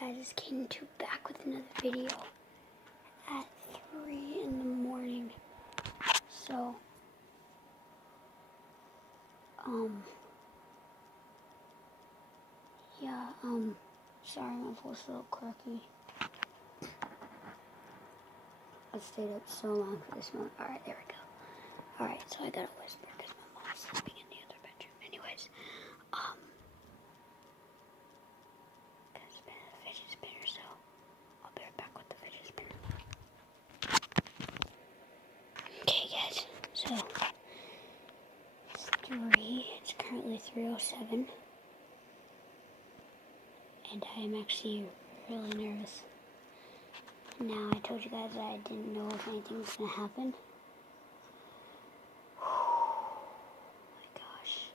Guys, it's Kaden2 back with another video at 3 in the morning. So, sorry my voice is a little croaky. I stayed up so long for this moment. Alright, there we go. Alright, so I gotta whisper because my mom's sleeping in the other bedroom. Anyways, gonna spin a fidget spinner, so I'll be right back with the fidget spinner. Okay guys, so it's currently 3:07 and I am actually really nervous. Now, I told you guys that I didn't know if anything was gonna happen. Oh my gosh.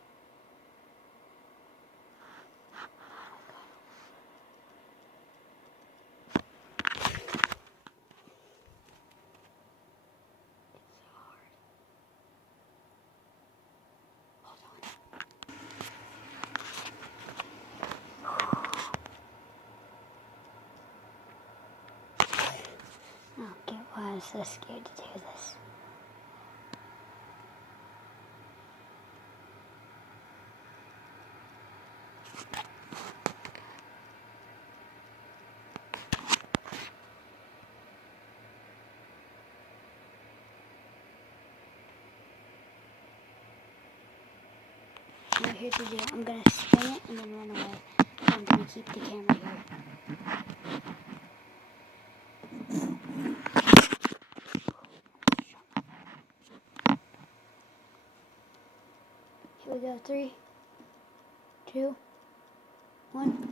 I don't get why I'm so scared to do this. Now here's the deal. I'm gonna spin it and then run away. I'm gonna keep the camera here. Here we go. 3, 2, 1.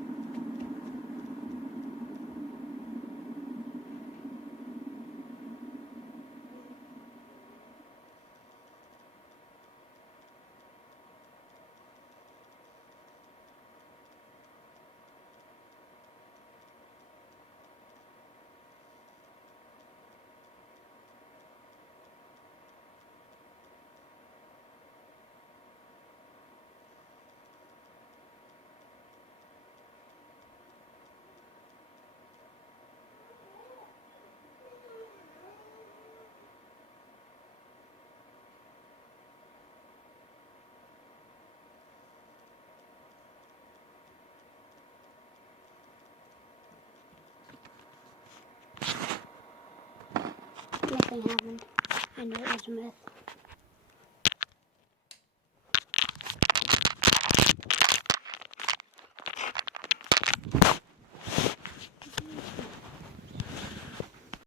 Nothing happened. I know it was a myth.